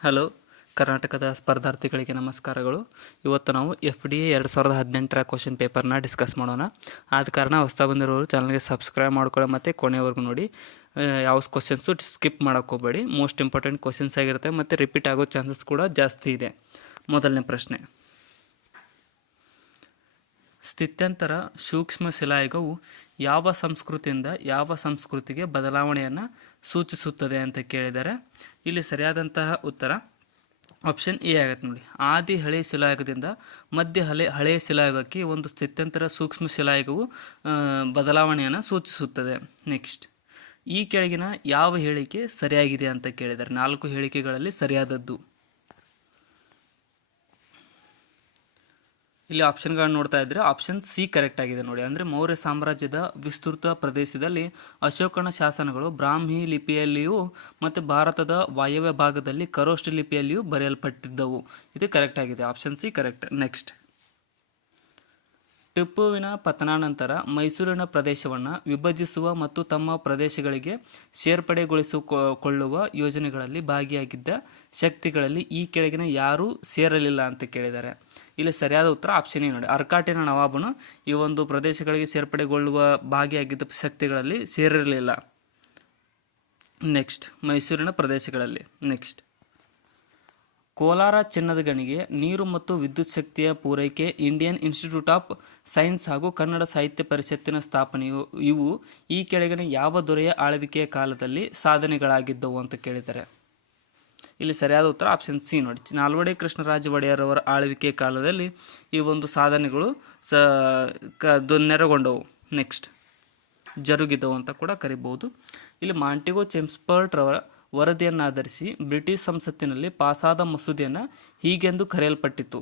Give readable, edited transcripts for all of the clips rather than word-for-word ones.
Hello, ಕರ್ನಾಟಕದ ಸ್ಪರ್ಧಾರ್ಥಿಗಳಿಗೆ ನಮಸ್ಕಾರಗಳು. ಇವತ್ತು ನಾವು FDA 2018 ಕ್ವಶನ್ ಪೇಪರ್ನ ಡಿಸ್ಕಸ್ ಮಾಡೋಣ. ಆದ ಕಾರಣ ಹೊಸ ಬಂದಿರೋರು ಚಾನಲ್ಗೆ ಸಬ್ಸ್ಕ್ರೈಬ್ ಮಾಡ್ಕೊಳ್ಳಿ ಮತ್ತು ಕೊನೆವರೆಗೂ ನೋಡಿ. ಯಾವ ಕ್ವಶನ್ಸು ಸ್ಕಿಪ್ ಮಾಡೋಕ್ಕೆ ಹೋಗಬೇಡಿ. ಮೋಸ್ಟ್ ಇಂಪಾರ್ಟೆಂಟ್ ಕ್ವಶನ್ಸ್ ಆಗಿರುತ್ತೆ ಮತ್ತು ರಿಪೀಟ್ ಆಗೋ ಚಾನ್ಸಸ್ ಕೂಡ ಜಾಸ್ತಿ ಇದೆ. ಮೊದಲನೇ ಪ್ರಶ್ನೆ, ಸ್ಥಿತ್ಯಂತರ ಸೂಕ್ಷ್ಮ ಶಿಲಾಯುಗವು ಯಾವ ಸಂಸ್ಕೃತಿಯಿಂದ ಯಾವ ಸಂಸ್ಕೃತಿಗೆ ಬದಲಾವಣೆಯನ್ನು ಸೂಚಿಸುತ್ತದೆ ಅಂತ ಕೇಳಿದ್ದಾರೆ. ಇಲ್ಲಿ ಸರಿಯಾದಂತಹ ಉತ್ತರ ಆಪ್ಷನ್ ಎ ಆಗುತ್ತೆ ನೋಡಿ. ಆದಿ ಹಳೆಯ ಶಿಲಾಯುಗದಿಂದ ಮಧ್ಯ ಹಳೆಯ ಶಿಲಾಯುಗಕ್ಕೆ ಒಂದು ಸ್ಥಿತ್ಯಂತರ ಸೂಕ್ಷ್ಮ ಶಿಲಾಯುಗವು ಬದಲಾವಣೆಯನ್ನು ಸೂಚಿಸುತ್ತದೆ. ನೆಕ್ಸ್ಟ್, ಈ ಕೆಳಗಿನ ಯಾವ ಹೇಳಿಕೆ ಸರಿಯಾಗಿದೆ ಅಂತ ಕೇಳಿದ್ದಾರೆ. 4 ಹೇಳಿಕೆಗಳಲ್ಲಿ ಸರಿಯಾದದ್ದು. ಇಲ್ಲಿ ಆಪ್ಷನ್ಗಳನ್ನು ನೋಡ್ತಾ ಇದ್ದರೆ ಆಪ್ಷನ್ ಸಿ ಕರೆಕ್ಟ್ ಆಗಿದೆ ನೋಡಿ. ಅಂದರೆ ಮೌರ್ಯ ಸಾಮ್ರಾಜ್ಯದ ವಿಸ್ತೃತ ಪ್ರದೇಶದಲ್ಲಿ ಅಶೋಕನ ಶಾಸನಗಳು ಬ್ರಾಹ್ಮಿ ಲಿಪಿಯಲ್ಲಿಯೂ ಮತ್ತು ಭಾರತದ ವಾಯವ್ಯ ಭಾಗದಲ್ಲಿ ಖರೋಷ್ಠ ಲಿಪಿಯಲ್ಲಿಯೂ ಬರೆಯಲ್ಪಟ್ಟಿದ್ದವು. ಇದು ಕರೆಕ್ಟ್ ಆಗಿದೆ. Option C correct. ನೆಕ್ಸ್ಟ್, ಟಿಪ್ಪುವಿನ ಪತನಾನಂತರ ಮೈಸೂರಿನ ಪ್ರದೇಶವನ್ನು ವಿಭಜಿಸುವ ಮತ್ತು ತಮ್ಮ ಪ್ರದೇಶಗಳಿಗೆ ಸೇರ್ಪಡೆಗೊಳಿಸಿಕೊಳ್ಳುವ ಯೋಜನೆಗಳಲ್ಲಿ ಭಾಗಿಯಾಗಿದ್ದ ಶಕ್ತಿಗಳಲ್ಲಿ ಈ ಕೆಳಗಿನ ಯಾರೂ ಸೇರಲಿಲ್ಲ ಅಂತ ಕೇಳಿದ್ದಾರೆ. ಇಲ್ಲಿ ಸರಿಯಾದ ಉತ್ತರ ಆಪ್ಷನ್ ಎ ನೋಡಿ. ಅರ್ಕಾಟಿನ ನವಾಬನು ಈ ಒಂದು ಪ್ರದೇಶಗಳಿಗೆ ಸೇರ್ಪಡೆಗೊಳ್ಳುವ ಭಾಗಿಯಾಗಿದ್ದ ಶಕ್ತಿಗಳಲ್ಲಿ ಸೇರಿರಲಿಲ್ಲ. ನೆಕ್ಸ್ಟ್, ಮೈಸೂರಿನ ಪ್ರದೇಶಗಳಲ್ಲಿ. ನೆಕ್ಸ್ಟ್, ಕೋಲಾರ ಚಿನ್ನದ ಗಣಿಗೆ ನೀರು ಮತ್ತು ವಿದ್ಯುತ್ ಶಕ್ತಿಯ ಪೂರೈಕೆ, ಇಂಡಿಯನ್ ಇನ್ಸ್ಟಿಟ್ಯೂಟ್ ಆಫ್ ಸೈನ್ಸ್ ಹಾಗೂ ಕನ್ನಡ ಸಾಹಿತ್ಯ ಪರಿಷತ್ತಿನ ಸ್ಥಾಪನೆಯು ಇವು ಈ ಕೆಳಗಿನ ಯಾವ ದೊರೆಯ ಆಳ್ವಿಕೆಯ ಕಾಲದಲ್ಲಿ ಸಾಧನೆಗಳಾಗಿದ್ದವು ಅಂತ ಕೇಳಿದ್ದಾರೆ. ಇಲ್ಲಿ ಸರಿಯಾದ ಉತ್ತರ ಆಪ್ಷನ್ ಸಿ ನೋಡಿ. ನಾಲ್ವಡಿ ಕೃಷ್ಣರಾಜ ಒಡೆಯರ್ ಅವರ ಆಳ್ವಿಕೆ ಕಾಲದಲ್ಲಿ ಈ ಒಂದು ಸಾಧನೆಗಳು ನೆರಗೊಂಡವು. ನೆಕ್ಸ್ಟ್, ಜರುಗಿದವು ಅಂತ ಕೂಡ ಕರಿಬಹುದು. ಇಲ್ಲಿ ಮಾಂಟಿಗೋ ಚೆಮ್ಸ್ಫರ್ಡ್ ರವರ ವರದಿಯನ್ನಾಧರಿಸಿ ಬ್ರಿಟಿಷ್ ಸಂಸತ್ತಿನಲ್ಲಿ ಪಾಸಾದ ಮಸೂದೆಯನ್ನು ಹೀಗೆಂದು ಕರೆಯಲ್ಪಟ್ಟಿತು.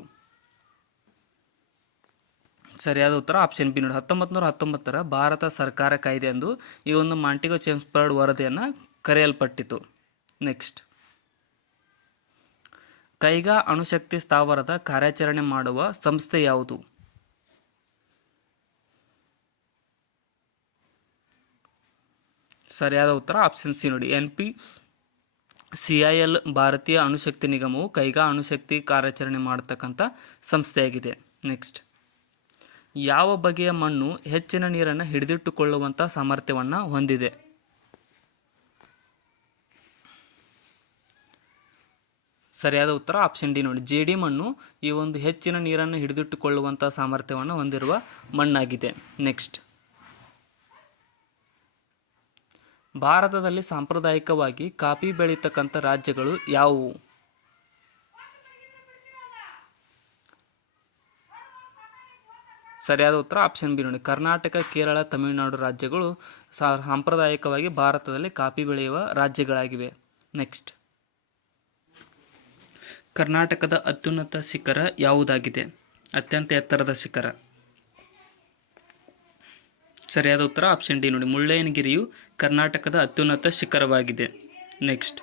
ಸರಿಯಾದ ಉತ್ತರ ಆಪ್ಷನ್ ಬಿ ನೋಡಿ. 1919 ಭಾರತ ಸರ್ಕಾರ ಕಾಯ್ದೆ ಎಂದು ಈ ಒಂದು ಮಾಂಟಿಗೋ ಚೆಮ್ಸ್ಫರ್ಡ್ ವರದಿಯನ್ನು ಕರೆಯಲ್ಪಟ್ಟಿತು. ನೆಕ್ಸ್ಟ್, ಕೈಗಾ ಅಣುಶಕ್ತಿ ಸ್ಥಾವರದ ಕಾರ್ಯಾಚರಣೆ ಮಾಡುವ ಸಂಸ್ಥೆ ಯಾವುದು? ಸರಿಯಾದ ಉತ್ತರ ಆಪ್ಷನ್ ಸಿ ನೋಡಿ. NPCIL ಭಾರತೀಯ ಅಣುಶಕ್ತಿ ನಿಗಮವು ಕೈಗಾ ಅಣುಶಕ್ತಿ ಕಾರ್ಯಾಚರಣೆ ಮಾಡತಕ್ಕಂಥ ಸಂಸ್ಥೆಯಾಗಿದೆ. ನೆಕ್ಸ್ಟ್, ಯಾವ ಬಗೆಯ ಮಣ್ಣು ಹೆಚ್ಚಿನ ನೀರನ್ನು ಹಿಡಿದಿಟ್ಟುಕೊಳ್ಳುವಂಥ ಸಾಮರ್ಥ್ಯವನ್ನು ಹೊಂದಿದೆ? ಸರಿಯಾದ ಉತ್ತರ ಆಪ್ಷನ್ ಡಿ ನೋಡಿ. ಜೇಡಿ ಮಣ್ಣು ಈ ಒಂದು ಹೆಚ್ಚಿನ ನೀರನ್ನು ಹಿಡಿದಿಟ್ಟುಕೊಳ್ಳುವಂಥ ಸಾಮರ್ಥ್ಯವನ್ನು ಹೊಂದಿರುವ ಮಣ್ಣಾಗಿದೆ. ನೆಕ್ಸ್ಟ್, ಭಾರತದಲ್ಲಿ ಸಾಂಪ್ರದಾಯಿಕವಾಗಿ ಕಾಫಿ ಬೆಳೀತಕ್ಕಂಥ ರಾಜ್ಯಗಳು ಯಾವುವು? ಸರಿಯಾದ ಉತ್ತರ ಆಪ್ಷನ್ ಬಿ ನೋಡಿ. ಕರ್ನಾಟಕ, ಕೇರಳ, ತಮಿಳುನಾಡು ರಾಜ್ಯಗಳು ಸಾಂಪ್ರದಾಯಿಕವಾಗಿ ಭಾರತದಲ್ಲಿ ಕಾಫಿ ಬೆಳೆಯುವ ರಾಜ್ಯಗಳಾಗಿವೆ. ನೆಕ್ಸ್ಟ್, ಕರ್ನಾಟಕದ ಅತ್ಯುನ್ನತ ಶಿಖರ ಯಾವುದಾಗಿದೆ? ಅತ್ಯಂತ ಎತ್ತರದ ಶಿಖರ. ಸರಿಯಾದ ಉತ್ತರ ಆಪ್ಷನ್ ಡಿ ನೋಡಿ. ಮುಳ್ಳಯ್ಯನಗಿರಿಯು ಕರ್ನಾಟಕದ ಅತ್ಯುನ್ನತ ಶಿಖರವಾಗಿದೆ. ನೆಕ್ಸ್ಟ್,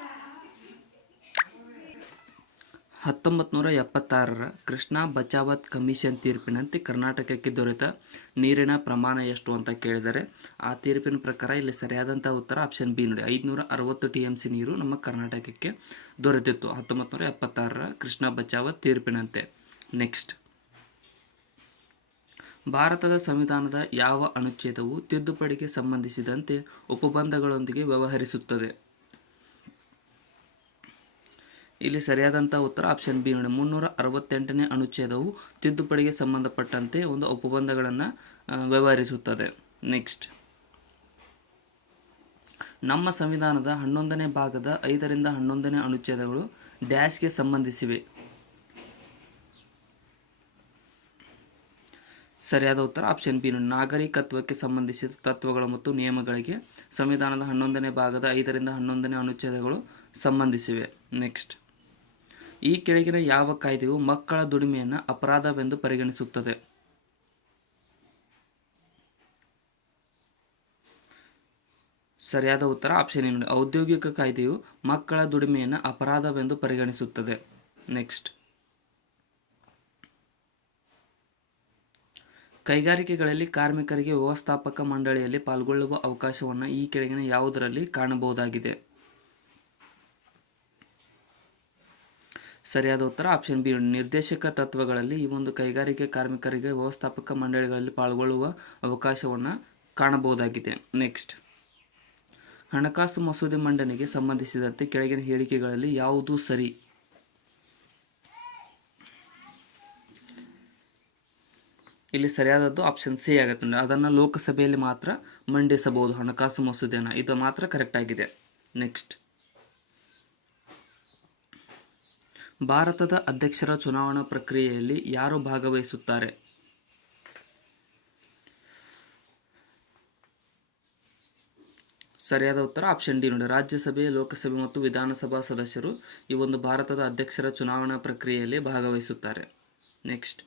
1976 ಕೃಷ್ಣಾ ಬಚಾವತ್ ಕಮಿಷನ್ ತೀರ್ಪಿನಂತೆ ಕರ್ನಾಟಕಕ್ಕೆ ದೊರೆತ ನೀರಿನ ಪ್ರಮಾಣ ಎಷ್ಟು ಅಂತ ಕೇಳಿದರೆ ಆ ತೀರ್ಪಿನ ಪ್ರಕಾರ ಇಲ್ಲಿ ಸರಿಯಾದಂಥ ಉತ್ತರ ಆಪ್ಷನ್ ಬಿ ನೋಡಿ. 560 TMC ನೀರು ನಮ್ಮ ಕರ್ನಾಟಕಕ್ಕೆ ದೊರೆತಿತ್ತು 1976 ಕೃಷ್ಣಾ ಬಚಾವತ್ ತೀರ್ಪಿನಂತೆ. ನೆಕ್ಸ್ಟ್, ಭಾರತದ ಸಂವಿಧಾನದ ಯಾವ ಅನುಚ್ಛೇದವು ತಿದ್ದುಪಡಿಗೆ ಸಂಬಂಧಿಸಿದಂತೆ ಉಪಬಂಧಗಳೊಂದಿಗೆ ವ್ಯವಹರಿಸುತ್ತದೆ? ಇಲ್ಲಿ ಸರಿಯಾದಂಥ ಉತ್ತರ ಆಪ್ಷನ್ ಬಿ ನೋಡಿ. 368ನೇ ಅನುಚ್ಛೇದವು ತಿದ್ದುಪಡಿಗೆ ಸಂಬಂಧಪಟ್ಟಂತೆ ಒಂದು ಉಪಬಂಧಗಳನ್ನು ವ್ಯವಹರಿಸುತ್ತದೆ. ನೆಕ್ಸ್ಟ್, ನಮ್ಮ ಸಂವಿಧಾನದ 11ನೇ ಭಾಗದ 5ರಿಂದ 11ನೇ ಅನುಚ್ಛೇದಗಳು ಡ್ಯಾಶ್ಗೆ ಸಂಬಂಧಿಸಿವೆ. ಸರಿಯಾದ ಉತ್ತರ ಆಪ್ಷನ್ ಬಿ ನೋಡಿ. ನಾಗರಿಕತ್ವಕ್ಕೆ ಸಂಬಂಧಿಸಿದ ತತ್ವಗಳು ಮತ್ತು ನಿಯಮಗಳಿಗೆ ಸಂವಿಧಾನದ 11ನೇ ಭಾಗದ 5ರಿಂದ 11ನೇ ಅನುಚ್ಛೇದಗಳು ಸಂಬಂಧಿಸಿವೆ. ನೆಕ್ಸ್ಟ್, ಈ ಕೆಳಗಿನ ಯಾವ ಕಾಯ್ದೆಯು ಮಕ್ಕಳ ದುಡಿಮೆಯನ್ನು ಅಪರಾಧವೆಂದು ಪರಿಗಣಿಸುತ್ತದೆ? ಸರಿಯಾದ ಉತ್ತರ ಆಪ್ಷನ್ ಎ ನೋಡಿ. ಔದ್ಯೋಗಿಕ ಕಾಯ್ದೆಯು ಮಕ್ಕಳ ದುಡಿಮೆಯನ್ನು ಅಪರಾಧವೆಂದು ಪರಿಗಣಿಸುತ್ತದೆ. ನೆಕ್ಸ್ಟ್, ಕೈಗಾರಿಕೆಗಳಲ್ಲಿ ಕಾರ್ಮಿಕರಿಗೆ ವ್ಯವಸ್ಥಾಪಕ ಮಂಡಳಿಯಲ್ಲಿ ಪಾಲ್ಗೊಳ್ಳುವ ಅವಕಾಶವನ್ನು ಈ ಕೆಳಗಿನ ಯಾವುದರಲ್ಲಿ ಕಾಣಬಹುದಾಗಿದೆ? ಸರಿಯಾದ ಉತ್ತರ ಆಪ್ಷನ್ ಬಿ. ನಿರ್ದೇಶಕ ತತ್ವಗಳಲ್ಲಿ ಈ ಒಂದು ಕೈಗಾರಿಕೆ ಕಾರ್ಮಿಕರಿಗೆ ವ್ಯವಸ್ಥಾಪಕ ಮಂಡಳಿಗಳಲ್ಲಿ ಪಾಲ್ಗೊಳ್ಳುವ ಅವಕಾಶವನ್ನು ಕಾಣಬಹುದಾಗಿದೆ. ನೆಕ್ಸ್ಟ್, ಹಣಕಾಸು ಮಸೂದೆ ಮಂಡನೆಗೆ ಸಂಬಂಧಿಸಿದಂತೆ ಕೆಳಗಿನ ಹೇಳಿಕೆಗಳಲ್ಲಿ ಯಾವುದು ಸರಿ? ಇಲ್ಲಿ ಸರಿಯಾದದ್ದು ಆಪ್ಷನ್ ಸಿ ಆಗುತ್ತೆ. ಅದನ್ನು ಲೋಕಸಭೆಯಲ್ಲಿ ಮಾತ್ರ ಮಂಡಿಸಬಹುದು ಹಣಕಾಸು ಮಸೂದೆಯನ್ನು. ಇದು ಮಾತ್ರ ಕರೆಕ್ಟ್ ಆಗಿದೆ. ನೆಕ್ಸ್ಟ್, ಭಾರತದ ಅಧ್ಯಕ್ಷರ ಚುನಾವಣಾ ಪ್ರಕ್ರಿಯೆಯಲ್ಲಿ ಯಾರು ಭಾಗವಹಿಸುತ್ತಾರೆ? ಸರಿಯಾದ ಉತ್ತರ ಆಪ್ಷನ್ ಡಿ ನೋಡಿ. ರಾಜ್ಯಸಭೆ, ಲೋಕಸಭೆ ಮತ್ತು ವಿಧಾನಸಭಾ ಸದಸ್ಯರು ಈ ಒಂದು ಭಾರತದ ಅಧ್ಯಕ್ಷರ ಚುನಾವಣಾ ಪ್ರಕ್ರಿಯೆಯಲ್ಲಿ ಭಾಗವಹಿಸುತ್ತಾರೆ. ನೆಕ್ಸ್ಟ್,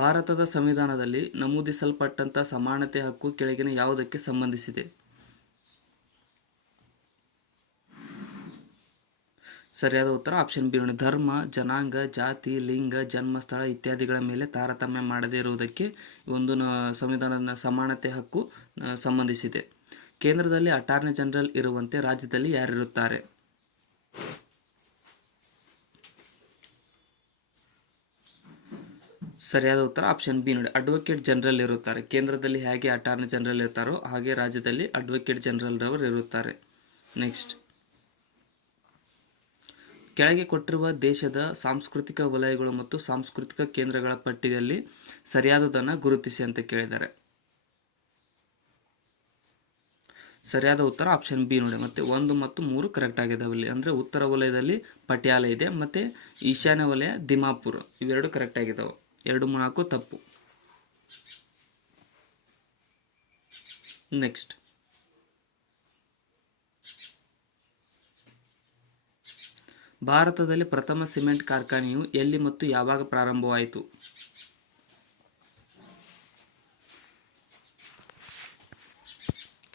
ಭಾರತದ ಸಂವಿಧಾನದಲ್ಲಿ ನಮೂದಿಸಲ್ಪಟ್ಟಂಥ ಸಮಾನತೆ ಹಕ್ಕು ಕೆಳಗಿನ ಯಾವುದಕ್ಕೆ ಸಂಬಂಧಿಸಿದೆ? ಸರಿಯಾದ ಉತ್ತರ ಆಪ್ಷನ್ ಬಿ ನೋಡಿ. ಧರ್ಮ, ಜನಾಂಗ, ಜಾತಿ, ಲಿಂಗ, ಜನ್ಮಸ್ಥಳ ಇತ್ಯಾದಿಗಳ ಮೇಲೆ ತಾರತಮ್ಯ ಮಾಡದೇ ಇರುವುದಕ್ಕೆ ಒಂದು ಸಂವಿಧಾನದ ಸಮಾನತೆ ಹಕ್ಕು ಸಂಬಂಧಿಸಿದೆ. ಕೇಂದ್ರದಲ್ಲಿ ಅಟಾರ್ನಿ ಜನರಲ್ ಇರುವಂತೆ ರಾಜ್ಯದಲ್ಲಿ ಯಾರಿರುತ್ತಾರೆ? ಸರಿಯಾದ ಉತ್ತರ ಆಪ್ಷನ್ ಬಿ ನೋಡಿ. ಅಡ್ವೊಕೇಟ್ ಜನರಲ್ ಇರುತ್ತಾರೆ. ಕೇಂದ್ರದಲ್ಲಿ ಹೇಗೆ ಅಟಾರ್ನಿ ಜನರಲ್ ಇರ್ತಾರೋ ಹಾಗೆ ರಾಜ್ಯದಲ್ಲಿ ಅಡ್ವೊಕೇಟ್ ಜನರಲ್ ರವರು ಇರುತ್ತಾರೆ. ನೆಕ್ಸ್ಟ್, ಕೆಳಗೆ ಕೊಟ್ಟಿರುವ ದೇಶದ ಸಾಂಸ್ಕೃತಿಕ ವಲಯಗಳು ಮತ್ತು ಸಾಂಸ್ಕೃತಿಕ ಕೇಂದ್ರಗಳ ಪಟ್ಟಿಯಲ್ಲಿ ಸರಿಯಾದದನ್ನು ಗುರುತಿಸಿ ಅಂತ ಕೇಳಿದ್ದಾರೆ. ಸರಿಯಾದ ಉತ್ತರ ಆಪ್ಷನ್ ಬಿ ನೋಡಿ. ಮತ್ತೆ 1 ಮತ್ತು 3 ಕರೆಕ್ಟ್ ಆಗಿದ್ದಾವೆ ಇಲ್ಲಿ. ಅಂದರೆ ಉತ್ತರ ವಲಯದಲ್ಲಿ ಪಟಿಯಾಲ ಇದೆ, ಮತ್ತು ಈಶಾನ್ಯ ವಲಯ ದಿಮಾಪುರ್, ಇವೆರಡು ಕರೆಕ್ಟ್ ಆಗಿದ್ದಾವೆ. 2, 4 ತಪ್ಪು. ನೆಕ್ಸ್ಟ್, ಭಾರತದಲ್ಲಿ ಪ್ರಥಮ ಸಿಮೆಂಟ್ ಕಾರ್ಖಾನೆಯು ಎಲ್ಲಿ ಮತ್ತು ಯಾವಾಗ ಪ್ರಾರಂಭವಾಯಿತು?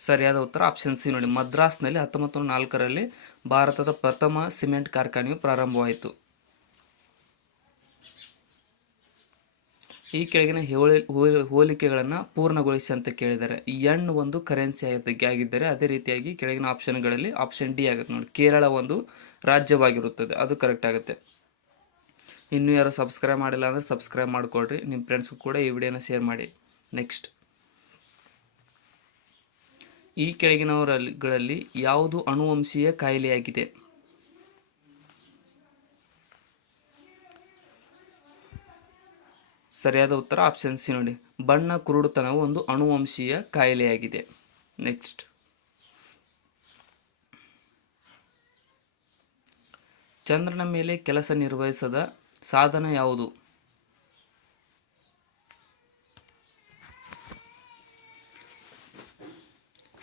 ಸರಿಯಾದ ಉತ್ತರ ಆಪ್ಷನ್ ಸಿ ನೋಡಿ. ಮದ್ರಾಸ್ನಲ್ಲಿ 1904ರಲ್ಲಿ ಭಾರತದ ಪ್ರಥಮ ಸಿಮೆಂಟ್ ಕಾರ್ಖಾನೆಯು ಪ್ರಾರಂಭವಾಯಿತು. ಈ ಕೆಳಗಿನ ಹೋಲಿಕೆಗಳನ್ನು ಪೂರ್ಣಗೊಳಿಸಿ ಅಂತ ಕೇಳಿದ್ದಾರೆ. ಎಣ್ ಒಂದು ಕರೆನ್ಸಿ ಆಗಿದ್ದರೆ ಅದೇ ರೀತಿಯಾಗಿ ಕೆಳಗಿನ ಆಪ್ಷನ್ಗಳಲ್ಲಿ ಆಪ್ಷನ್ ಡಿ ಆಗುತ್ತೆ ನೋಡಿ. ಕೇರಳ ಒಂದು ರಾಜ್ಯವಾಗಿರುತ್ತದೆ, ಅದು ಕರೆಕ್ಟ್ ಆಗುತ್ತೆ. ಇನ್ನೂ ಯಾರು ಸಬ್ಸ್ಕ್ರೈಬ್ ಮಾಡಿಲ್ಲ ಅಂದರೆ ಸಬ್ಸ್ಕ್ರೈಬ್ ಮಾಡಿಕೊಡ್ರಿ. ನಿಮ್ಮ ಫ್ರೆಂಡ್ಸ್ಗೂ ಕೂಡ ಈ ವಿಡಿಯೋನ ಶೇರ್ ಮಾಡಿ. ನೆಕ್ಸ್ಟ್, ಈ ಕೆಳಗಿನವರಲ್ಲಿ ಯಾವುದು ಅನುವಂಶೀಯ ಕಾಯಿಲೆಯಾಗಿದೆ? ಸರಿಯಾದ ಉತ್ತರ ಆಪ್ಷನ್ ಸಿ ನೋಡಿ. ಬಣ್ಣ ಕುರುಡುತನವು ಒಂದು ಅನುವಂಶೀಯ ಕಾಯಿಲೆಯಾಗಿದೆ. ನೆಕ್ಸ್ಟ್, ಚಂದ್ರನ ಮೇಲೆ ಕೆಲಸ ನಿರ್ವಹಿಸದ ಸಾಧನ ಯಾವುದು?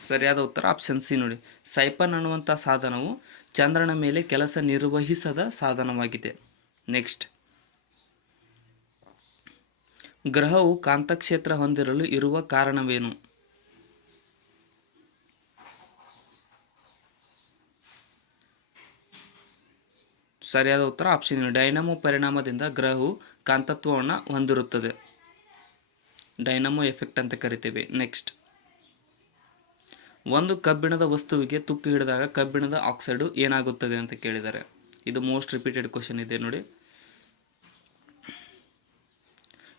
ಸರಿಯಾದ ಉತ್ತರ ಆಪ್ಷನ್ ಸಿ ನೋಡಿ. ಸೈಪನ್ ಅನ್ನುವಂಥ ಸಾಧನವು ಚಂದ್ರನ ಮೇಲೆ ಕೆಲಸ ನಿರ್ವಹಿಸದ ಸಾಧನವಾಗಿದೆ. ನೆಕ್ಸ್ಟ್, ಗ್ರಹವು ಕಾಂತಕ್ಷೇತ್ರ ಹೊಂದಿರಲು ಇರುವ ಕಾರಣವೇನು? ಸರಿಯಾದ ಉತ್ತರ ಆಪ್ಷನ್ ಡೈನಮೋ ಪರಿಣಾಮದಿಂದ ಗ್ರಹವು ಕಾಂತತ್ವವನ್ನು ಹೊಂದಿರುತ್ತದೆ. ಡೈನಮೋ ಎಫೆಕ್ಟ್ ಅಂತ ಕರಿತೀವಿ. ನೆಕ್ಸ್ಟ್, ಒಂದು ಕಬ್ಬಿಣದ ವಸ್ತುವಿಗೆ ತುಕ್ಕು ಹಿಡಿದಾಗ ಕಬ್ಬಿಣದ ಆಕ್ಸೈಡು ಏನಾಗುತ್ತದೆ ಅಂತ ಕೇಳಿದ್ದಾರೆ. ಇದು ಮೋಸ್ಟ್ ರಿಪೀಟೆಡ್ ಕ್ವಶನ್ ಇದೆ ನೋಡಿ.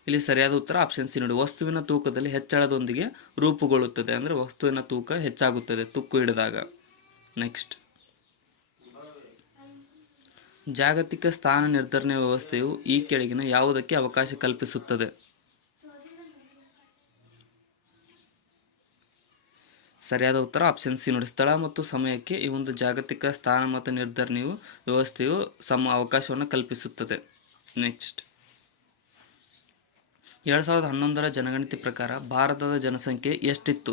ಇಲ್ಲಿ ಸರಿಯಾದ ಉತ್ತರ ಆಪ್ಷನ್ ಸಿ ನೋಡಿ. ವಸ್ತುವಿನ ತೂಕದಲ್ಲಿ ಹೆಚ್ಚಳದೊಂದಿಗೆ ರೂಪುಗೊಳ್ಳುತ್ತದೆ. ಅಂದರೆ ವಸ್ತುವಿನ ತೂಕ ಹೆಚ್ಚಾಗುತ್ತದೆ ತುಕ್ಕು ಹಿಡಿದಾಗ. ನೆಕ್ಸ್ಟ್, ಜಾಗತಿಕ ಸ್ಥಾನ ನಿರ್ಧರಣೆ ವ್ಯವಸ್ಥೆಯು ಈ ಕೆಳಗಿನ ಯಾವುದಕ್ಕೆ ಅವಕಾಶ ಕಲ್ಪಿಸುತ್ತದೆ? ಸರಿಯಾದ ಉತ್ತರ ಆಪ್ಷನ್ ಸಿ ನೋಡಿ. ಸ್ಥಳ ಮತ್ತು ಸಮಯಕ್ಕೆ ಈ ಒಂದು ಜಾಗತಿಕ ಸ್ಥಾನ ಮತ್ತು ನಿರ್ಧರಣೆಯು ವ್ಯವಸ್ಥೆಯು ಅವಕಾಶವನ್ನು ಕಲ್ಪಿಸುತ್ತದೆ. ನೆಕ್ಸ್ಟ್, 2011ರ ಜನಗಣತಿ ಪ್ರಕಾರ ಭಾರತದ ಜನಸಂಖ್ಯೆ ಎಷ್ಟಿತ್ತು?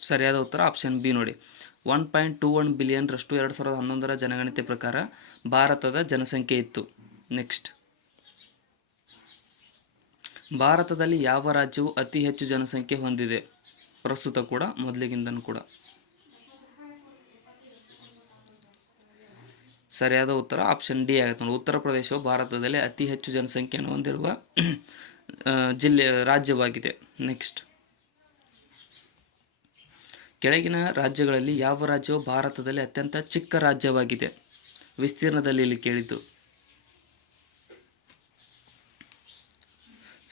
ಸರಿಯಾದ ಉತ್ತರ ಆಪ್ಷನ್ ಬಿ ನೋಡಿ. 1.21 ಬಿಲಿಯನ್ ರಷ್ಟು 2011ರ ಜನಗಣತಿ ಪ್ರಕಾರ ಭಾರತದ ಜನಸಂಖ್ಯೆ ಇತ್ತು. ನೆಕ್ಸ್ಟ್, ಭಾರತದಲ್ಲಿ ಯಾವ ರಾಜ್ಯವು ಅತಿ ಹೆಚ್ಚು ಜನಸಂಖ್ಯೆ ಹೊಂದಿದೆ? ಪ್ರಸ್ತುತ ಕೂಡ ಮೊದಲಿಗಿಂತನೂ ಕೂಡ. ಸರಿಯಾದ ಉತ್ತರ ಆಪ್ಷನ್ ಡಿ ಆಗುತ್ತೆ ನೋಡಿ. ಉತ್ತರ ಪ್ರದೇಶವು ಭಾರತದಲ್ಲಿ ಅತಿ ಹೆಚ್ಚು ಜನಸಂಖ್ಯೆಯನ್ನು ಹೊಂದಿರುವ ರಾಜ್ಯವಾಗಿದೆ. ನೆಕ್ಸ್ಟ್, ಕೆಳಗಿನ ರಾಜ್ಯಗಳಲ್ಲಿ ಯಾವ ರಾಜ್ಯವು ಭಾರತದಲ್ಲಿ ಅತ್ಯಂತ ಚಿಕ್ಕ ರಾಜ್ಯವಾಗಿದೆ? ವಿಸ್ತೀರ್ಣದಲ್ಲಿ ಇಲ್ಲಿ ಕೇಳಿದ್ದು.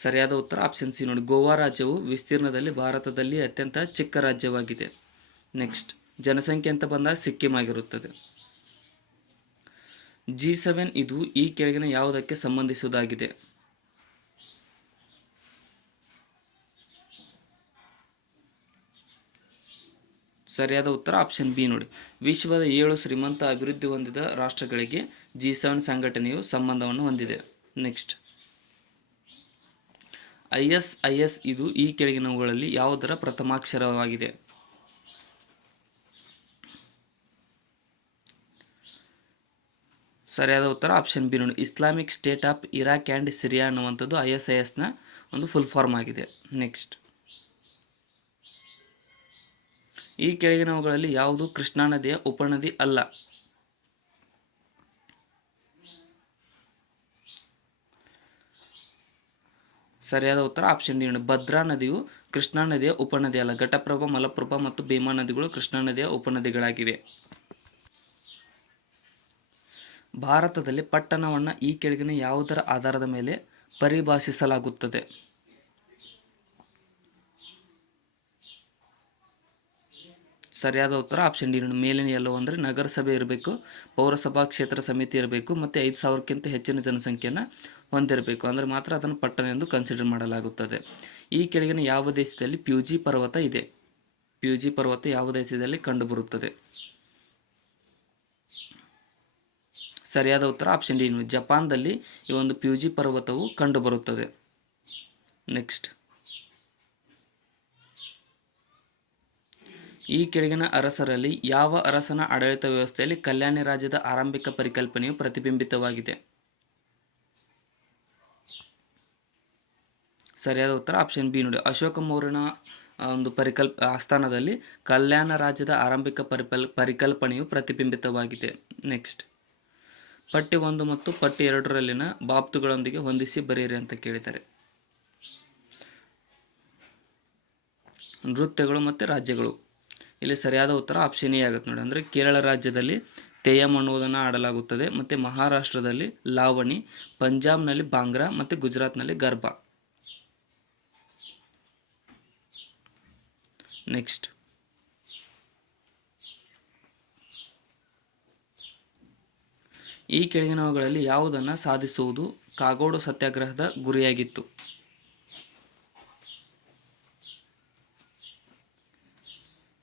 ಸರಿಯಾದ ಉತ್ತರ ಆಪ್ಷನ್ ಸಿ ನೋಡಿ, ಗೋವಾ ರಾಜ್ಯವು ವಿಸ್ತೀರ್ಣದಲ್ಲಿ ಭಾರತದಲ್ಲಿ ಅತ್ಯಂತ ಚಿಕ್ಕ ರಾಜ್ಯವಾಗಿದೆ. ನೆಕ್ಸ್ಟ್, ಜನಸಂಖ್ಯೆ ಅಂತ ಬಂದಾಗ ಸಿಕ್ಕಿಂ ಆಗಿರುತ್ತದೆ. G7 ಇದು ಈ ಕೆಳಗಿನ ಯಾವುದಕ್ಕೆ ಸಂಬಂಧಿಸುವುದಾಗಿದೆ? ಸರಿಯಾದ ಉತ್ತರ ಆಪ್ಷನ್ ಬಿ ನೋಡಿ, ವಿಶ್ವದ 7 ಶ್ರೀಮಂತ ಅಭಿವೃದ್ಧಿ ಹೊಂದಿದ ರಾಷ್ಟ್ರಗಳಿಗೆ G7 ಸಂಘಟನೆಯು ಸಂಬಂಧವನ್ನು ಹೊಂದಿದೆ. ನೆಕ್ಸ್ಟ್, ISIS ಇದು ಈ ಕೆಳಗಿನವುಗಳಲ್ಲಿ ಯಾವುದರ ಪ್ರಥಮಾಕ್ಷರವಾಗಿದೆ? ಸರಿಯಾದ ಉತ್ತರ ಆಪ್ಷನ್ ಬಿ ನೋಡಿ, Islamic state of Iraq and Syria ಅನ್ನುವಂಥದ್ದು ISISನ ಒಂದು ಫುಲ್ ಫಾರ್ಮ್ ಆಗಿದೆ. ನೆಕ್ಸ್ಟ್, ಈ ಕೆಳಗಿನವುಗಳಲ್ಲಿ ಯಾವುದು ಕೃಷ್ಣಾ ನದಿಯ ಉಪನದಿ ಅಲ್ಲ? ಸರಿಯಾದ ಉತ್ತರ ಆಪ್ಷನ್ ಡಿ ನೋಡಿ, ಭದ್ರಾ ನದಿಯು ಕೃಷ್ಣಾ ನದಿಯ ಉಪನದಿ ಅಲ್ಲ. ಘಟಪ್ರಭಾ, ಮಲಪ್ರಭಾ ಮತ್ತು ಭೀಮಾ ನದಿಗಳು ಕೃಷ್ಣಾ ನದಿಯ ಉಪನದಿಗಳಾಗಿವೆ. ಭಾರತದಲ್ಲಿ ಪಟ್ಟಣವನ್ನು ಈ ಕೆಳಗಿನ ಯಾವುದರ ಆಧಾರದ ಮೇಲೆ ಪರಿಭಾಷಿಸಲಾಗುತ್ತದೆ? ಸರಿಯಾದ ಉತ್ತರ ಆಪ್ಷನ್ ಡಿ ನೋಡಿ, ಮೇಲಿನ ಎಲ್ಲವೂ ಅಂದರೆ ನಗರಸಭೆ ಇರಬೇಕು, ಪೌರಸಭಾ ಕ್ಷೇತ್ರ ಸಮಿತಿ ಇರಬೇಕು ಮತ್ತು 5,000ಕ್ಕಿಂತ ಹೆಚ್ಚಿನ ಜನಸಂಖ್ಯೆಯನ್ನು ಹೊಂದಿರಬೇಕು, ಅಂದರೆ ಮಾತ್ರ ಅದನ್ನು ಪಟ್ಟಣ ಎಂದು ಕನ್ಸಿಡರ್ ಮಾಡಲಾಗುತ್ತದೆ. ಈ ಕೆಳಗಿನ ಯಾವ ದೇಶದಲ್ಲಿ ಫ್ಯೂಜಿ ಪರ್ವತ ಇದೆ? ಫ್ಯೂಜಿ ಪರ್ವತ ಯಾವ ದೇಶದಲ್ಲಿ ಕಂಡುಬರುತ್ತದೆ? ಸರಿಯಾದ ಉತ್ತರ ಆಪ್ಷನ್ ಡಿ, ಜಪಾನ್ದಲ್ಲಿ ಈ ಒಂದು ಫ್ಯೂಜಿ ಪರ್ವತವು ಕಂಡುಬರುತ್ತದೆ. ನೆಕ್ಸ್ಟ್, ಈ ಕೆಳಗಿನ ಅರಸರಲ್ಲಿ ಯಾವ ಅರಸನ ಆಡಳಿತ ವ್ಯವಸ್ಥೆಯಲ್ಲಿ ಕಲ್ಯಾಣಿ ರಾಜ್ಯದ ಆರಂಭಿಕ ಪರಿಕಲ್ಪನೆಯು ಪ್ರತಿಬಿಂಬಿತವಾಗಿದೆ? ಸರಿಯಾದ ಉತ್ತರ ಆಪ್ಷನ್ ಬಿ ನೋಡಿ, ಅಶೋಕ ಮೌರ್ಯನ ಒಂದು ಆಸ್ಥಾನದಲ್ಲಿ ಕಲ್ಯಾಣ ರಾಜ್ಯದ ಆರಂಭಿಕ ಪರಿಕಲ್ಪನೆಯು ಪ್ರತಿಬಿಂಬಿತವಾಗಿದೆ. ನೆಕ್ಸ್ಟ್, ಪಟ್ಟಿ 1 ಮತ್ತು ಪಟ್ಟಿ 2ರಲ್ಲಿನ ಬಾಬ್ತುಗಳೊಂದಿಗೆ ಹೊಂದಿಸಿ ಬರೆಯಿರಿ ಅಂತ ಕೇಳಿದ್ದಾರೆ. ನೃತ್ಯಗಳು ಮತ್ತು ರಾಜ್ಯಗಳು. ಇಲ್ಲಿ ಸರಿಯಾದ ಉತ್ತರ ಆಪ್ಷನ್ ಎ ಆಗುತ್ತೆ ನೋಡಿ, ಅಂದರೆ ಕೇರಳ ರಾಜ್ಯದಲ್ಲಿ ತೆಯ್ಯಂ ಅನ್ನುವುದನ್ನು ಆಡಲಾಗುತ್ತದೆ, ಮತ್ತು ಮಹಾರಾಷ್ಟ್ರದಲ್ಲಿ ಲಾವಣಿ, ಪಂಜಾಬ್ನಲ್ಲಿ ಬಾಂಗ್ರಾ ಮತ್ತು ಗುಜರಾತ್ನಲ್ಲಿ ಗರ್ಬಾ. ನೆಕ್ಸ್ಟ್, ಈ ಕೆಳಗಿನವುಗಳಲ್ಲಿ ಯಾವುದನ್ನು ಸಾಧಿಸುವುದು ಕಾಗೋಡು ಸತ್ಯಾಗ್ರಹದ ಗುರಿಯಾಗಿತ್ತು?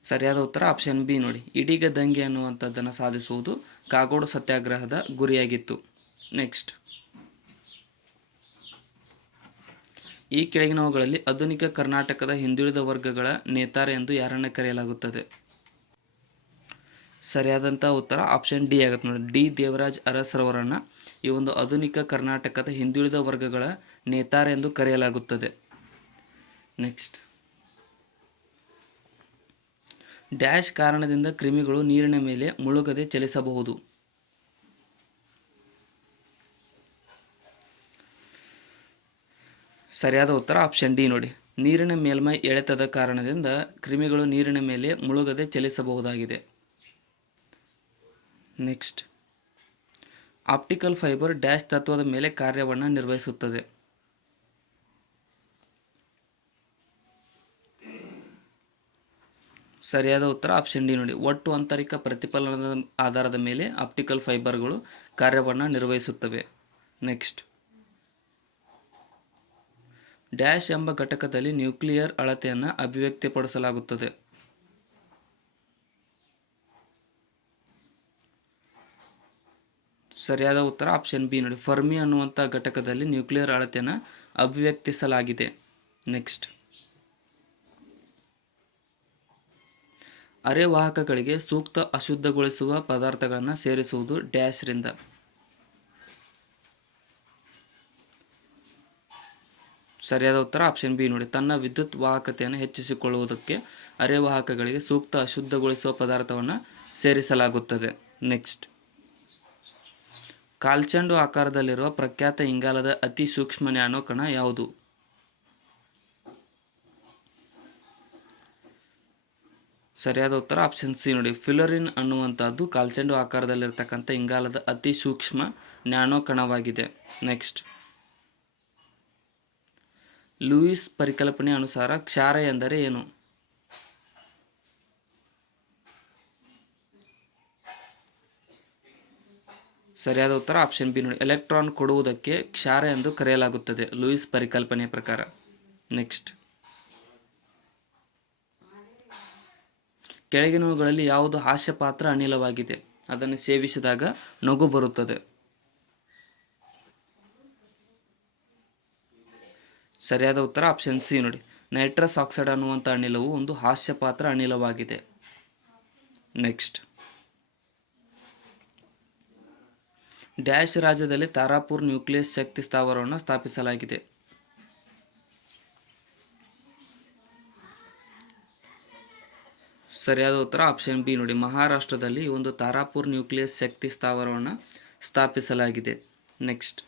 ಸರಿಯಾದ ಉತ್ತರ ಆಪ್ಷನ್ ಬಿ ನೋಡಿ, ಇಡೀಗ ದಂಗೆ ಅನ್ನುವಂಥದ್ದನ್ನು ಸಾಧಿಸುವುದು ಕಾಗೋಡು ಸತ್ಯಾಗ್ರಹದ ಗುರಿಯಾಗಿತ್ತು. ನೆಕ್ಸ್ಟ್, ಈ ಕೆಳಗಿನವುಗಳಲ್ಲಿ ಆಧುನಿಕ ಕರ್ನಾಟಕದ ಹಿಂದುಳಿದ ವರ್ಗಗಳ ನೇತಾರ ಎಂದು ಯಾರನ್ನು ಕರೆಯಲಾಗುತ್ತದೆ? ಸರಿಯಾದಂಥ ಉತ್ತರ ಆಪ್ಷನ್ ಡಿ ಆಗುತ್ತೆ ನೋಡಿ, ಡಿ ದೇವರಾಜ್ ಅರಸರವರನ್ನು ಈ ಒಂದು ಆಧುನಿಕ ಕರ್ನಾಟಕದ ಹಿಂದುಳಿದ ವರ್ಗಗಳ ನೇತಾರ ಎಂದು ಕರೆಯಲಾಗುತ್ತದೆ. ನೆಕ್ಸ್ಟ್, ಡ್ಯಾಶ್ ಕಾರಣದಿಂದ ಕ್ರಿಮಿಗಳು ನೀರಿನ ಮೇಲೆ ಮುಳುಗದೆ ಚಲಿಸಬಹುದು? ಸರಿಯಾದ ಉತ್ತರ ಆಪ್ಷನ್ ಡಿ ನೋಡಿ, ನೀರಿನ ಮೇಲ್ಮೈ ಎಳೆತದ ಕಾರಣದಿಂದ ಕ್ರಿಮಿಗಳು ನೀರಿನ ಮೇಲೆ ಮುಳುಗದೆ ಚಲಿಸಬಹುದಾಗಿದೆ. ನೆಕ್ಸ್ಟ್, ಆಪ್ಟಿಕಲ್ ಫೈಬರ್ ಡ್ಯಾಶ್ ತತ್ವದ ಮೇಲೆ ಕಾರ್ಯವನ್ನು ನಿರ್ವಹಿಸುತ್ತದೆ? ಸರಿಯಾದ ಉತ್ತರ ಆಪ್ಷನ್ ಡಿ ನೋಡಿ, ಒಟ್ಟು ಆಂತರಿಕ ಪ್ರತಿಫಲನದ ಆಧಾರದ ಮೇಲೆ ಆಪ್ಟಿಕಲ್ ಫೈಬರ್ಗಳು ಕಾರ್ಯವನ್ನು ನಿರ್ವಹಿಸುತ್ತವೆ. ನೆಕ್ಸ್ಟ್, ಡ್ಯಾಶ್ ಎಂಬ ಘಟಕದಲ್ಲಿ ನ್ಯೂಕ್ಲಿಯರ್ ಅಳತೆಯನ್ನು ಅಭಿವ್ಯಕ್ತಿಪಡಿಸಲಾಗುತ್ತದೆ? ಸರಿಯಾದ ಉತ್ತರ ಆಪ್ಷನ್ ಬಿ ನೋಡಿ, ಫರ್ಮಿ ಅನ್ನುವಂಥ ಘಟಕದಲ್ಲಿ ನ್ಯೂಕ್ಲಿಯರ್ ಅಳತೆಯನ್ನು ಅಭಿವ್ಯಕ್ತಿಸಲಾಗಿದೆ. ನೆಕ್ಸ್ಟ್, ಅರೆವಾಹಕಗಳಿಗೆ ಸೂಕ್ತ ಅಶುದ್ಧಗೊಳಿಸುವ ಪದಾರ್ಥಗಳನ್ನು ಸೇರಿಸುವುದು ಡ್ಯಾಶ್ರಿಂದ? ಸರಿಯಾದ ಉತ್ತರ ಆಪ್ಷನ್ ಬಿ ನೋಡಿ, ತನ್ನ ವಿದ್ಯುತ್ ವಾಹಕತೆಯನ್ನು ಹೆಚ್ಚಿಸಿಕೊಳ್ಳುವುದಕ್ಕೆ ಅರೆವಾಹಕಗಳಿಗೆ ಸೂಕ್ತ ಅಶುದ್ಧಗೊಳಿಸುವ ಪದಾರ್ಥವನ್ನು ಸೇರಿಸಲಾಗುತ್ತದೆ. ನೆಕ್ಸ್ಟ್, ಕಾಲ್ಚಂಡು ಆಕಾರದಲ್ಲಿರುವ ಪ್ರಖ್ಯಾತ ಇಂಗಾಲದ ಅತಿ ಸೂಕ್ಷ್ಮ ನ್ಯಾನೋ ಕಣ ಯಾವುದು? ಸರಿಯಾದ ಉತ್ತರ ಆಪ್ಷನ್ ಸಿ ನೋಡಿ. ಫಿಲರಿನ್ ಅನ್ನುವಂಥದ್ದು ಕಾಲ್ಚೆಂಡು ಆಕಾರದಲ್ಲಿರ್ತಕ್ಕಂಥ ಇಂಗಾಲದ ಅತಿ ಸೂಕ್ಷ್ಮ ನ್ಯಾನೋ ಕಣವಾಗಿದೆ. ನೆಕ್ಸ್ಟ್, ಲೂಯಿಸ್ ಪರಿಕಲ್ಪನೆ ಅನುಸಾರ ಕ್ಷಾರ ಎಂದರೆ ಏನು? ಸರಿಯಾದ ಉತ್ತರ ಆಪ್ಷನ್ ಬಿ ನೋಡಿ. ಎಲೆಕ್ಟ್ರಾನ್ ಕೊಡುವುದಕ್ಕೆ ಕ್ಷಾರ ಎಂದು ಕರೆಯಲಾಗುತ್ತದೆ ಲೂಯಿಸ್ ಪರಿಕಲ್ಪನೆಯ ಪ್ರಕಾರ. ನೆಕ್ಸ್ಟ್, ಕೆಳಗಿನವುಗಳಲ್ಲಿ ಯಾವುದು ಹಾಸ್ಯಪಾತ್ರ ಅನಿಲವಾಗಿದೆ? ಅದನ್ನು ಸೇವಿಸಿದಾಗ ನಗು ಬರುತ್ತದೆ. ಸರಿಯಾದ ಉತ್ತರ ಆಪ್ಷನ್ ಸಿ ನೋಡಿ. ನೈಟ್ರಸ್ ಆಕ್ಸೈಡ್ ಅನ್ನುವಂಥ ಅನಿಲವು ಒಂದು ಹಾಸ್ಯಪಾತ್ರ ಅನಿಲವಾಗಿದೆ. ನೆಕ್ಸ್ಟ್, ಡ್ಯಾಶ್ ರಾಜ್ಯದಲ್ಲಿ ತಾರಾಪುರ್ ನ್ಯೂಕ್ಲಿಯಸ್ ಶಕ್ತಿ ಸ್ಥಾವರವನ್ನು ಸ್ಥಾಪಿಸಲಾಗಿದೆ. ಸರಿಯಾದ ಉತ್ತರ ಆಪ್ಷನ್ ಬಿ ನೋಡಿ. ಮಹಾರಾಷ್ಟ್ರದಲ್ಲಿ ಒಂದು ತಾರಾಪುರ್ ನ್ಯೂಕ್ಲಿಯಸ್ ಶಕ್ತಿ ಸ್ಥಾವರವನ್ನು ಸ್ಥಾಪಿಸಲಾಗಿದೆ. ನೆಕ್ಸ್ಟ್,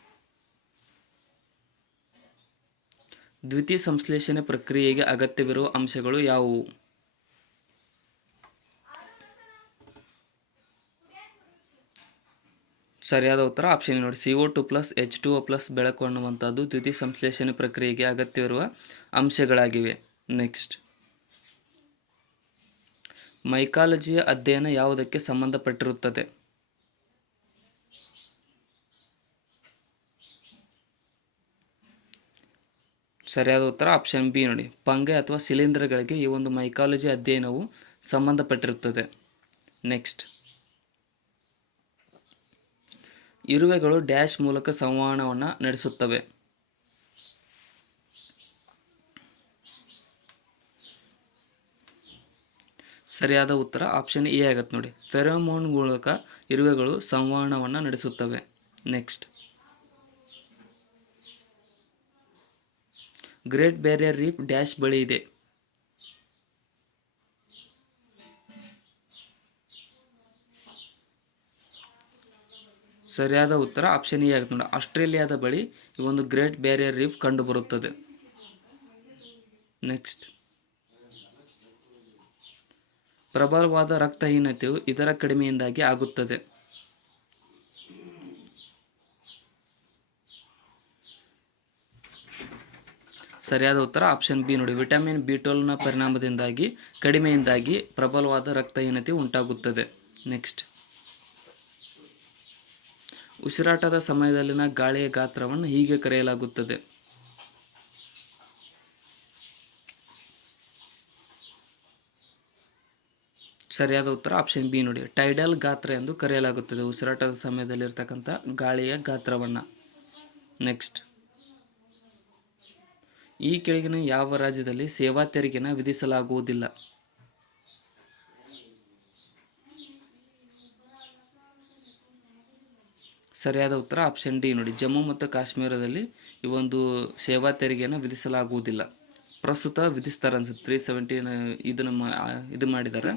ದ್ವಿತೀಯ ಸಂಶ್ಲೇಷಣೆ ಪ್ರಕ್ರಿಯೆಗೆ ಅಗತ್ಯವಿರುವ ಅಂಶಗಳು ಯಾವುವು? ಸರಿಯಾದ ಉತ್ತರ ಆಪ್ಷನ್ ನೋಡಿ. CO2+ H2O+ ಬೆಳಕು ಅನ್ನುವಂಥದ್ದು ದ್ವಿತೀಯ ಸಂಶ್ಲೇಷಣೆ ಪ್ರಕ್ರಿಯೆಗೆ ಅಗತ್ಯವಿರುವ ಅಂಶಗಳಾಗಿವೆ. ನೆಕ್ಸ್ಟ್, ಮೈಕಾಲಜಿಯ ಅಧ್ಯಯನ ಯಾವುದಕ್ಕೆ ಸಂಬಂಧಪಟ್ಟಿರುತ್ತದೆ? ಸರಿಯಾದ ಉತ್ತರ ಆಪ್ಷನ್ ಬಿ ನೋಡಿ. ಪಂಗೆ ಅಥವಾ ಶಿಲೀಂಧ್ರಗಳಿಗೆ ಈ ಒಂದು ಮೈಕಾಲಜಿ ಅಧ್ಯಯನವು ಸಂಬಂಧಪಟ್ಟಿರುತ್ತದೆ. ನೆಕ್ಸ್ಟ್, ಇರುವೆಗಳು ಡ್ಯಾಶ್ ಮೂಲಕ ಸಂವಹನವನ್ನು ನಡೆಸುತ್ತವೆ? ಸರಿಯಾದ ಉತ್ತರ ಆಪ್ಷನ್ ಎ ಆಗತ್ತೆ ನೋಡಿ. ಫೆರೋಮೋನ್ ಮೂಲಕ ಇರುವೆಗಳು ಸಂವಹನವನ್ನು ನಡೆಸುತ್ತವೆ. Next, great barrier reef dash ಬಳಿ ಇದೆ? ಸರಿಯಾದ ಉತ್ತರ ಆಪ್ಷನ್ ಎ ಆಗುತ್ತೆ ನೋಡಿ. ಆಸ್ಟ್ರೇಲಿಯಾದ ಬಳಿ ಈ ಒಂದು ಗ್ರೇಟ್ ಬ್ಯಾರಿಯರ್ ರೀಫ್ ಕಂಡುಬರುತ್ತದೆ. ನೆಕ್ಸ್ಟ್, ಪ್ರಬಲವಾದ ರಕ್ತಹೀನತೆಯು ಇದರ ಕಡಿಮೆಯಿಂದಾಗಿ ಆಗುತ್ತದೆ. ಸರಿಯಾದ ಉತ್ತರ ಆಪ್ಷನ್ ಬಿ ನೋಡಿ. ವಿಟಮಿನ್ B12ನ ಪರಿಣಾಮದಿಂದಾಗಿ ಕಡಿಮೆಯಿಂದಾಗಿ ಪ್ರಬಲವಾದ ರಕ್ತಹೀನತೆ ಉಂಟಾಗುತ್ತದೆ. ನೆಕ್ಸ್ಟ್, ಉಸಿರಾಟದ ಸಮಯದಲ್ಲಿನ ಗಾಳಿಯ ಗಾತ್ರವನ್ನು ಹೀಗೆ ಕರೆಯಲಾಗುತ್ತದೆ? ಸರಿಯಾದ ಉತ್ತರ ಆಪ್ಷನ್ ಬಿ ನೋಡಿ. ಟೈಡಲ್ ಗಾತ್ರ ಎಂದು ಕರೆಯಲಾಗುತ್ತದೆ ಉಸಿರಾಟದ ಸಮಯದಲ್ಲಿರ್ತಕ್ಕಂಥ ಗಾಳಿಯ ಗಾತ್ರವನ್ನು. ನೆಕ್ಸ್ಟ್, ಈ ಕೆಳಗಿನ ಯಾವ ರಾಜ್ಯದಲ್ಲಿ ಸೇವಾ ತೆರಿಗೆನ ವಿಧಿಸಲಾಗುವುದಿಲ್ಲ? ಸರಿಯಾದ ಉತ್ತರ ಆಪ್ಷನ್ ಡಿ ನೋಡಿ. ಜಮ್ಮು ಮತ್ತು ಕಾಶ್ಮೀರದಲ್ಲಿ ಈ ಒಂದು ಸೇವಾ ತೆರಿಗೆಯನ್ನು ವಿಧಿಸಲಾಗುವುದಿಲ್ಲ. ಪ್ರಸ್ತುತ ವಿಧಿಸ್ತಾರೆ ಅನ್ಸುತ್ತೆ. 370 ಇದು ಮಾಡಿದ್ದಾರೆ.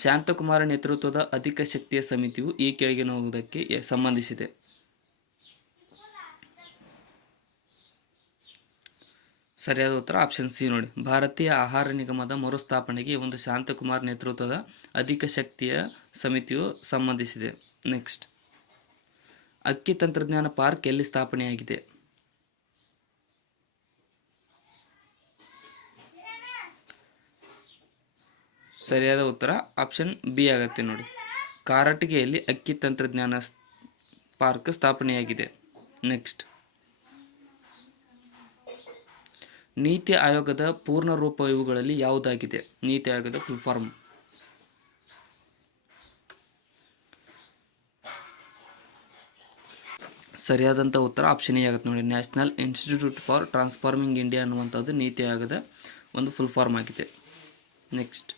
ಶಾಂತಕುಮಾರ ನೇತೃತ್ವದ ಅಧಿಕ ಶಕ್ತಿಯ ಸಮಿತಿಯು ಈ ಕೆಳಗಿನವುದಕ್ಕೆ ಸಂಬಂಧಿಸಿದೆ? ಸರಿಯಾದ ಉತ್ತರ ಆಪ್ಷನ್ ಸಿ ನೋಡಿ. ಭಾರತೀಯ ಆಹಾರ ನಿಗಮದ ಮರುಸ್ಥಾಪನೆಗೆ ಒಂದು ಶಾಂತಕುಮಾರ್ ನೇತೃತ್ವದ ಅಧಿಕ ಶಕ್ತಿಯ ಸಮಿತಿಯು ಸಂಬಂಧಿಸಿದೆ. ನೆಕ್ಸ್ಟ್, ಅಕ್ಕಿ ತಂತ್ರಜ್ಞಾನ ಪಾರ್ಕ್ ಎಲ್ಲಿ ಸ್ಥಾಪನೆಯಾಗಿದೆ? ಸರಿಯಾದ ಉತ್ತರ ಆಪ್ಷನ್ ಬಿ ಆಗತ್ತೆ ನೋಡಿ. ಕಾರಟಗಿಯಲ್ಲಿ ಅಕ್ಕಿ ತಂತ್ರಜ್ಞಾನ ಪಾರ್ಕ್ ಸ್ಥಾಪನೆಯಾಗಿದೆ. ನೆಕ್ಸ್ಟ್, ನೀತಿ ಆಯೋಗದ ಪೂರ್ಣ ರೂಪ ಇವುಗಳಲ್ಲಿ ಯಾವುದಾಗಿದೆ? ನೀತಿ ಆಯೋಗದ ಫುಲ್ ಫಾರ್ಮ್? ಸರಿಯಾದಂಥ ಉತ್ತರ ಆಪ್ಷನ್ ಎ ಆಗುತ್ತೆ ನೋಡಿ. National institute for transforming India ಅನ್ನುವಂಥದ್ದು ನೀತಿ ಆಯೋಗದ ಒಂದು ಫುಲ್ ಫಾರ್ಮ್ ಆಗಿದೆ. ನೆಕ್ಸ್ಟ್,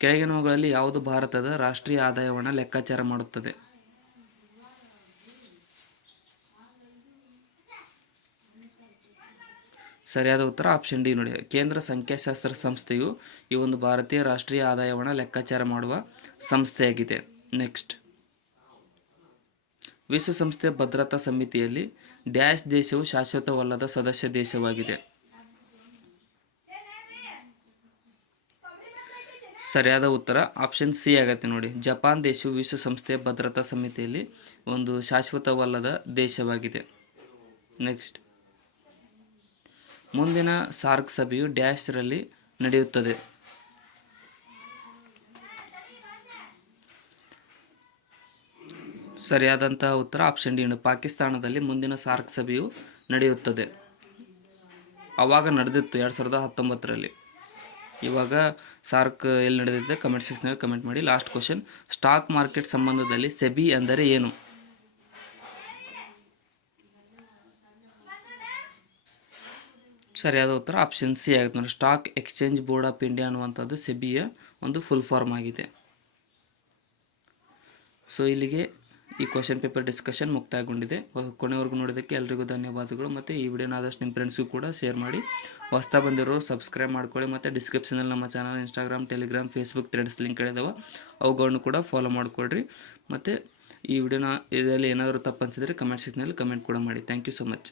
ಕೆಳಗಿನವುಗಳಲ್ಲಿ ಯಾವುದು ಭಾರತದ ರಾಷ್ಟ್ರೀಯ ಆದಾಯವನ್ನು ಲೆಕ್ಕಾಚಾರ ಮಾಡುತ್ತದೆ? ಸರಿಯಾದ ಉತ್ತರ ಆಪ್ಷನ್ ಡಿ ನೋಡಿ. ಕೇಂದ್ರ ಸಂಖ್ಯಾಶಾಸ್ತ್ರ ಸಂಸ್ಥೆಯು ಈ ಒಂದು ಭಾರತೀಯ ರಾಷ್ಟ್ರೀಯ ಆದಾಯವನ್ನು ಲೆಕ್ಕಾಚಾರ ಮಾಡುವ ಸಂಸ್ಥೆಯಾಗಿದೆ. ನೆಕ್ಸ್ಟ್, ವಿಶ್ವಸಂಸ್ಥೆಯ ಭದ್ರತಾ ಸಮಿತಿಯಲ್ಲಿ ಡ್ಯಾಶ್ ದೇಶವು ಶಾಶ್ವತವಲ್ಲದ ಸದಸ್ಯ ದೇಶವಾಗಿದೆ? ಸರಿಯಾದ ಉತ್ತರ ಆಪ್ಷನ್ ಸಿ ಆಗತ್ತೆ ನೋಡಿ. ಜಪಾನ್ ದೇಶವು ವಿಶ್ವಸಂಸ್ಥೆಯ ಭದ್ರತಾ ಸಮಿತಿಯಲ್ಲಿ ಒಂದು ಶಾಶ್ವತವಲ್ಲದ ದೇಶವಾಗಿದೆ. ನೆಕ್ಸ್ಟ್, ಮುಂದಿನ ಸಾರ್ಕ್ ಸಭೆಯು ಡ್ಯಾಶ್ ರಲ್ಲಿ ನಡೆಯುತ್ತದೆ. ಸರಿಯಾದಂತಹ ಉತ್ತರ ಆಪ್ಷನ್ ಡಿ. ಪಾಕಿಸ್ತಾನದಲ್ಲಿ ಮುಂದಿನ ಸಾರ್ಕ್ ಸಭೆಯು ನಡೆಯುತ್ತದೆ. ಆವಾಗ ನಡೆದಿತ್ತು 2019ರಲ್ಲಿ. ಇವಾಗ ಸಾರ್ಕ್ ಎಲ್ಲಿ ನಡೆದಿದೆ ಕಮೆಂಟ್ ಸೆಕ್ಷನಲ್ಲಿ ಕಮೆಂಟ್ ಮಾಡಿ. ಲಾಸ್ಟ್ ಕ್ವಶನ್, ಸ್ಟಾಕ್ ಮಾರ್ಕೆಟ್ ಸಂಬಂಧದಲ್ಲಿ ಸೆಬಿ ಅಂದರೆ ಏನು? ಸರಿಯಾದ ಉತ್ತರ ಆಪ್ಷನ್ ಸಿ ಆಗುತ್ತೆ ನೋಡಿ. Stock exchange board of India ಅನ್ನುವಂಥದ್ದು ಸೆಬಿಯ ಒಂದು ಫುಲ್ ಫಾರ್ಮ್ ಆಗಿದೆ. ಸೊ ಇಲ್ಲಿಗೆ ಈ ಕ್ವಶನ್ ಪೇಪರ್ ಡಿಸ್ಕಷನ್ ಮುಕ್ತಾಯಗೊಂಡಿದೆ. ಕೊನೆವರೆಗೂ ನೋಡೋದಕ್ಕೆ ಎಲ್ರಿಗೂ ಧನ್ಯವಾದಗಳು. ಮತ್ತು ಈ ವಿಡಿಯೋನ ಆದಷ್ಟು ನಿಮ್ಮ ಫ್ರೆಂಡ್ಸ್ಗೂ ಕೂಡ ಶೇರ್ ಮಾಡಿ. ಹೊಸ್ತಾ ಬಂದಿರೋರು ಸಬ್ಸ್ಕ್ರೈಬ್ ಮಾಡ್ಕೊಳ್ಳಿ. ಮತ್ತು ಡಿಸ್ಕ್ರಿಪ್ಷನಲ್ಲಿ ನಮ್ಮ channel Instagram, Telegram, Facebook Threads link ಇದಾವೆ, ಅವುಗಳನ್ನು ಕೂಡ ಫಾಲೋ ಮಾಡಿಕೊಡ್ರಿ. ಮತ್ತು ಈ ವಿಡಿಯೋನ ಇದರಲ್ಲಿ ಏನಾದರೂ ತಪ್ಪು ಅನಿಸಿದರೆ ಕಮೆಂಟ್ ಸೆಕ್ಷನಲ್ಲಿ ಕಮೆಂಟ್ ಕೂಡ ಮಾಡಿ. Thank you so much.